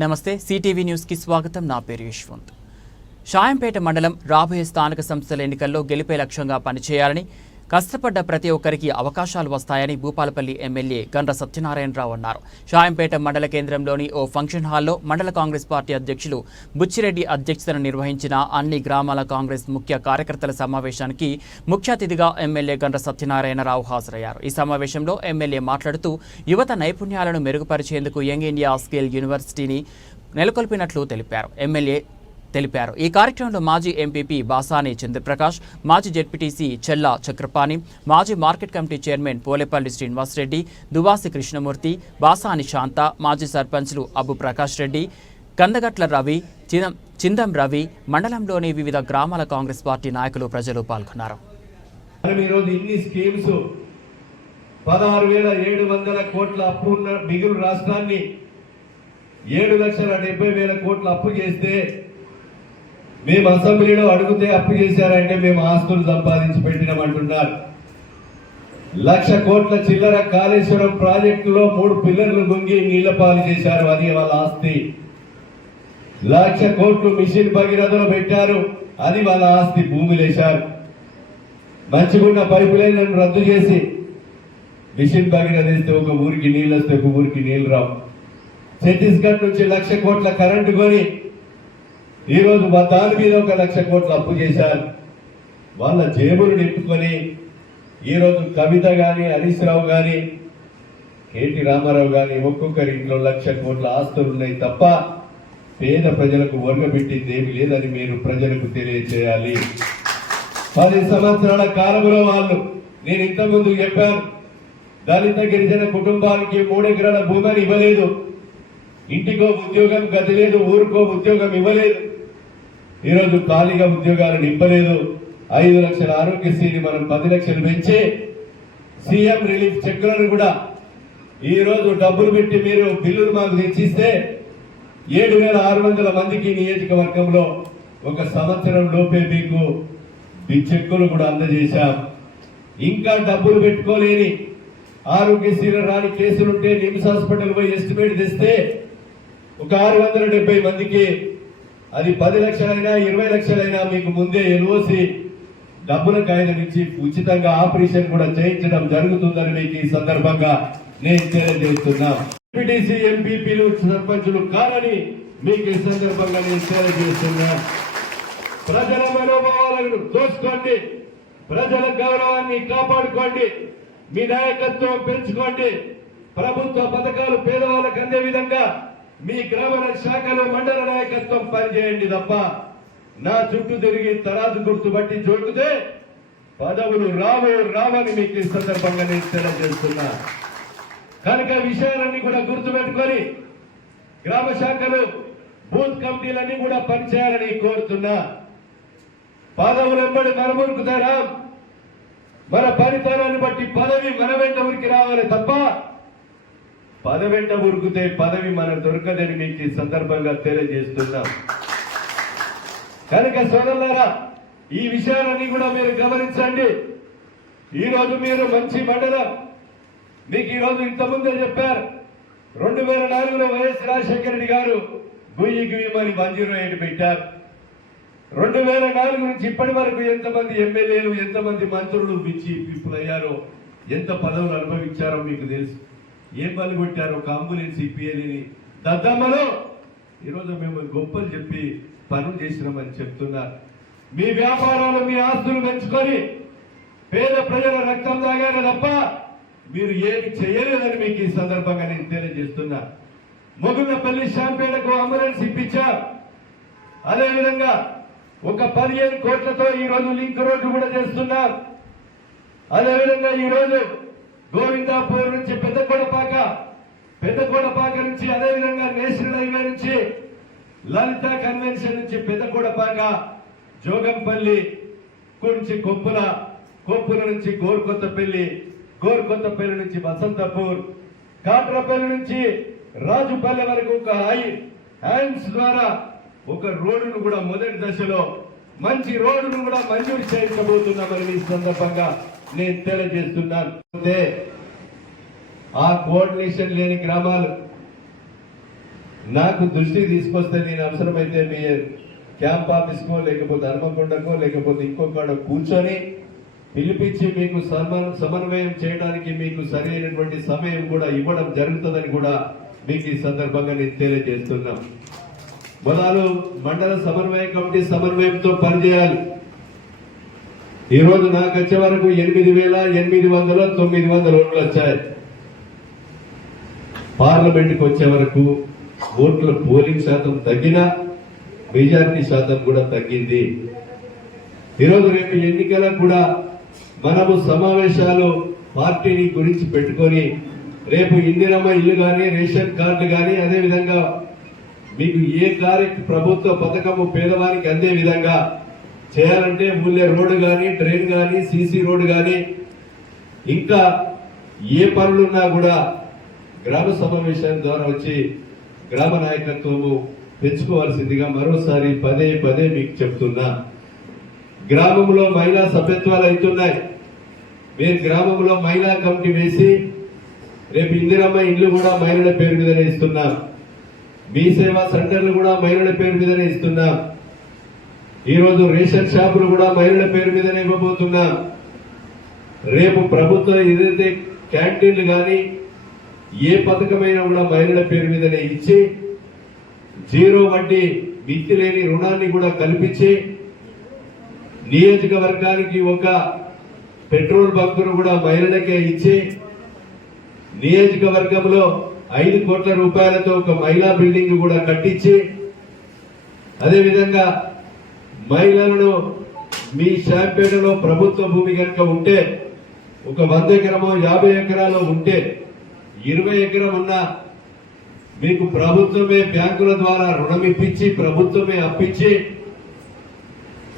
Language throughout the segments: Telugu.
నమస్తే సిటీవీ న్యూస్ కి స్వాగతం. నా పేరు యశ్వంత్. షాయంపేట మండలం రాబోయే స్థానిక సంస్థల ఎన్నికల్లో గెలిపే లక్ష్యంగా పనిచేయాలని, కష్టపడ్డ ప్రతి ఒక్కరికి అవకాశాలు వస్తాయని భూపాలపల్లి ఎమ్మెల్యే గండ్ర సత్యనారాయణరావు అన్నారు. షాయంపేట మండల కేంద్రంలోని ఓ ఫంక్షన్ హాల్లో మండల కాంగ్రెస్ పార్టీ అధ్యక్షులు బుచ్చిరెడ్డి అధ్యక్షతన నిర్వహించిన అన్ని గ్రామాల కాంగ్రెస్ ముఖ్య కార్యకర్తల సమావేశానికి ముఖ్య అతిథిగా ఎమ్మెల్యే గండ్ర సత్యనారాయణరావు హాజరయ్యారు. ఈ సమావేశంలో ఎమ్మెల్యే మాట్లాడుతూ యువత నైపుణ్యాలను మెరుగుపరిచేందుకు యంగ్ ఇండియా స్కిల్ యూనివర్సిటీని నెలకొల్పినట్లు తెలిపారు. ఈ కార్యక్రమంలో మాజీ ఎంపీపీ బాసాని చంద్రప్రకాష్, మాజీ జెడ్పీటీసీ చెల్లా చక్రపాణి, మాజీ market committee chairman Polepally Srinivasa Reddy, దువాసి Krishnamurthy, Basani శాంత, మాజీ సర్పంచ్లు అబు ప్రకాష్ రెడ్డి, కందగట్ల రవి, చిందం రవి, మండలంలోని వివిధ గ్రామాల కాంగ్రెస్ పార్టీ నాయకులు, ప్రజలు పాల్గొన్నారు. 16,700 కోట్ల అప్పు ఉన్న మిగులు రాష్ట్రాన్ని 7,70,000 కోట్ల అప్పు చేస్తే మేము అసెంబ్లీలో అడిగితే అప్పు చేశారంటే మేము ఆస్తులు సంపాదించి పెట్టినామంటున్నారు. 1,00,000 కోట్ల చిల్లర కాళేశ్వరం ప్రాజెక్టులో 3 పిల్లర్లు గుంగి నీళ్ల పాలు చేశారు. అది వాళ్ళ ఆస్తి. 1,00,000 కోట్లు మిషన్ భగీరథలో పెట్టారు. అది వాళ్ళ ఆస్తి. భూమి లేశారు. మంచిగున్న పైపు లైన్లను రద్దు చేసి మిషన్ భగీరథ వేస్తే ఒక ఊరికి నీళ్ళు వస్తే ఒక ఊరికి నీళ్లు రావు. ఛత్తీస్గఢ్ నుంచి 1,00,000 కోట్ల కరెంటు కొని ఈరోజు దాని మీద 1,00,000 కోట్లు అప్పు చేశారు. వాళ్ళ జేబులు నింపుకొని ఈరోజు కవిత గాని, హరీష్ రావు గాని, కేటీ రామారావు గాని ఒక్కొక్కరి ఇంట్లో 1,00,000 కోట్ల ఆస్తులు ఉన్నాయి తప్ప పేద ప్రజలకు ఒరగబెట్టింది ఏమి లేదని మీరు ప్రజలకు తెలియచేయాలి. 10 సంవత్సరాల కాలంలో వాళ్ళు, నేను ఇంతకుముందు చెప్పాను, దళిత గిరిజన కుటుంబానికి 3 ఎకరాల భూమిని ఇవ్వలేదు. ఇంటికో ఉద్యోగం, గది లేదు, ఊరికో ఉద్యోగం ఇవ్వలేదు. ఈరోజు ఖాళీగా ఉద్యోగాలు నింపలేదు. 5 లక్షల ఆరోగ్యశ్రీని మనం 10 లక్షలు పెంచి సీఎం రిలీఫ్ చెక్కులను కూడా ఈరోజు డబ్బులు పెట్టి మీరు బిల్లులు మాకు తెచ్చిస్తే 7,600 మందికి నియోజకవర్గంలో ఒక సంవత్సరం లోపే మీకు ఈ చెక్కులు కూడా అందజేశాం. ఇంకా డబ్బులు పెట్టుకోలేని ఆరోగ్యశ్రీలు రాని కేసులుంటే నిమ్స్ హాస్పిటల్ పోయి ఎస్టిమేట్ తెస్తే ఒక 670 మందికి, అది 10 లక్షలైనా 20 లక్షలైనా మీకు ముందే ఎల్ఓసి డబ్బుల కాగితం ఇచ్చి ఉచితంగా ఆపరేషన్ కూడా చేయించడం జరుగుతుందని మీకు ఈ సందర్భంగా నేను తెలియజేస్తున్నా. ఎంపీటీసీ, ఎంపీపీలు, సర్పంచులు కాదని మీకు ఈ సందర్భంగా నేను తెలియజేస్తున్నా. ప్రజల మనోభావాలను దోచుకోండి, ప్రజల గౌరవాన్ని కాపాడుకోండి, మీ నాయకత్వం పెంచుకోండి. ప్రభుత్వ పథకాలు పేదవాళ్ళకు అందే విధంగా మీ గ్రామ శాఖలో మండల నాయకత్వం పనిచేయండి తప్ప నా చుట్టూ తిరిగి తరాజు గుర్తు బట్టి జోడితే పదవులు రావని మీకు ఈ సందర్భంగా నేను తెలియజేస్తున్నా. కనుక విషయాలన్నీ కూడా గుర్తుపెట్టుకొని గ్రామ శాఖలు, బూత్ కమిటీలన్నీ కూడా పనిచేయాలని కోరుతున్నా. పదవులు వెంబడి మనమురుకుతారా? మన పనితనాన్ని బట్టి పదవి మన వెంట ఉరికి రావాలి తప్ప పదవెంట ఉరికితే పదవి మనకు దొరకదని మీకు ఈ సందర్భంగా తెలియజేస్తున్నాం. కనుక సోదరులారా, ఈ విషయాలన్నీ కూడా మీరు గమనించండి. ఈరోజు మీరు మంచి మండలం, మీకు ఈరోజు ఇంతకుముందే చెప్పారు, 2004లో వైఎస్ రాజశేఖర రెడ్డి గారు గుయ్యమని 108 పెట్టారు. 2004 నుంచి ఇప్పటి వరకు ఎంతమంది ఎమ్మెల్యేలు, ఎంతమంది మంత్రులు విప్పులయ్యారో, ఎంత పదవులు అనుభవించారో మీకు తెలుసు. ఏం పని కొట్టారో, ఒక అంబులెన్స్ ఇప్పియని దద్దమ్మలో ఈరోజు మేము గొప్పలు చెప్పి పనులు చేసినామని చెప్తున్నారు. మీ వ్యాపారాలు, మీ ఆస్తులు పెంచుకొని పేద ప్రజల రక్తం తాగారు తప్ప మీరు ఏమి చేయలేదని మీకు ఈ సందర్భంగా నేను తెలియజేస్తున్నా. మొగుళ్ళపల్లి షాంపేటకు అంబులెన్స్ ఇప్పించారు. అదేవిధంగా ఒక 15 కోట్లతో ఈ రోజు లింక్ రోడ్డు కూడా చేస్తున్నారు. అదేవిధంగా ఈ రోజు గోవిందాపూర్ నుంచి పెద్దకోడపాక నుంచి, అదేవిధంగా నేషనల్ హైవే నుంచి, లలిత కన్వెన్షన్ నుంచి పెద్దకోడపాక, జోగంపల్లి నుంచి కొప్పుల నుంచి గోర్కొత్తపల్లి నుంచి వసంతపూర్, కాట్రపల్లి నుంచి రాజుపల్లి వరకు ఒక హ్యాండ్స్ ద్వారా ఒక రోడ్డును కూడా మొదటి దశలో మంచి రోడ్డును కూడా మంజూరు చేయించబోతున్నామని ఈ సందర్భంగా నేను తెలియజేస్తున్నాను. ఆ కోఆర్డినేషన్ లేని గ్రామాలు నాకు దృష్టికి తీసుకొస్తే నేను అవసరమైతే మీ క్యాంప్ ఆఫీస్కో లేకపోతే హనుమకొండకో లేకపోతే ఇంకొక కూర్చొని పిలిపించి మీకు సమన్వయం చేయడానికి మీకు సరైనటువంటి సమయం కూడా ఇవ్వడం జరుగుతుందని కూడా మీకు ఈ సందర్భంగా నేను తెలియజేస్తున్నాం. మొదలు మండల సమన్వయ కమిటీ సమన్వయంతో పనిచేయాలి. ఈ రోజు నాకు వచ్చే వరకు 8,800 ఓట్లు వచ్చాయి. పార్లమెంట్కి వచ్చే వరకు ఓట్ల పోలింగ్ శాతం తగ్గినా మెజారిటీ శాతం కూడా తగ్గింది. ఈరోజు రేపు ఎన్నికలకు కూడా మనము సమావేశాలు పార్టీని గురించి పెట్టుకొని రేపు ఇందిరమ్మ ఇల్లు కానీ రేషన్ కార్డు కానీ అదేవిధంగా మీకు ఏ ప్రభుత్వ పథకము పేదవారికి అందే విధంగా చేయాలంటే ఊళ్ళే రోడ్డు కానీ డ్రైన్ కానీ సీసీ రోడ్డు కానీ ఇంకా ఏ పనులున్నా కూడా గ్రామ సమావేశం ద్వారా వచ్చి గ్రామ నాయకత్వము పెంచుకోవాల్సిందిగా మరోసారి పదే మీకు చెప్తున్నా. గ్రామంలో మహిళా సభ్యత్వాలు అవుతున్నాయి. మీరు గ్రామంలో మహిళా కమిటీ వేసి రేపు ఇందిరమ్మ ఇల్లు కూడా మహిళల పేరు మీదనే ఇస్తున్నాం. మీ సేవా సెంటర్లు కూడా మహిళల పేరు మీదనే ఇస్తున్నాం. ఈరోజు రేషన్ షాపులు కూడా మహిళల పేరు మీదనే ఇవ్వబోతున్నాం. రేపు ప్రభుత్వం ఏదైతే క్యాంటీన్లు కానీ ఏ పథకమైనా కూడా మహిళల పేరు మీదనే ఇచ్చి 0 వడ్డీ మిత్తి లేని రుణాన్ని కూడా కల్పించి నియోజకవర్గానికి ఒక పెట్రోల్ బంకును కూడా మహిళలకే ఇచ్చి నియోజకవర్గంలో 5 కోట్ల రూపాయలతో ఒక మహిళా బిల్డింగ్ కూడా కట్టించి అదేవిధంగా మహిళలను మీ శాంపేటలో ప్రభుత్వ భూమి కనుక ఉంటే ఒక 100 ఎకరమో 50 ఎకరాలు ఉంటే 20 ఎకరం ఉన్నా మీకు ప్రభుత్వమే బ్యాంకుల ద్వారా రుణం ఇప్పించి ప్రభుత్వమే అప్పించి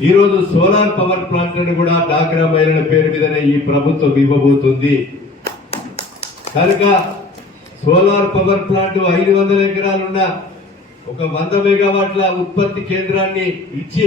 ఈరోజు సోలార్ పవర్ ప్లాంట్ కూడా డాక్రా మహిళల పేరు మీదనే ఈ ప్రభుత్వం ఇవ్వబోతుంది. కనుక సోలార్ పవర్ ప్లాంట్ 500 ఎకరాలున్న ఒక 100 మెగావాట్ల ఉత్పత్తి కేంద్రాన్ని ఇచ్చి